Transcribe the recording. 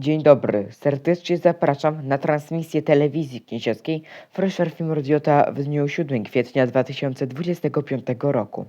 Dzień dobry, serdecznie zapraszam na transmisję telewizji kniezieskiej Fresher Film Radiota w dniu 7 kwietnia 2025 roku.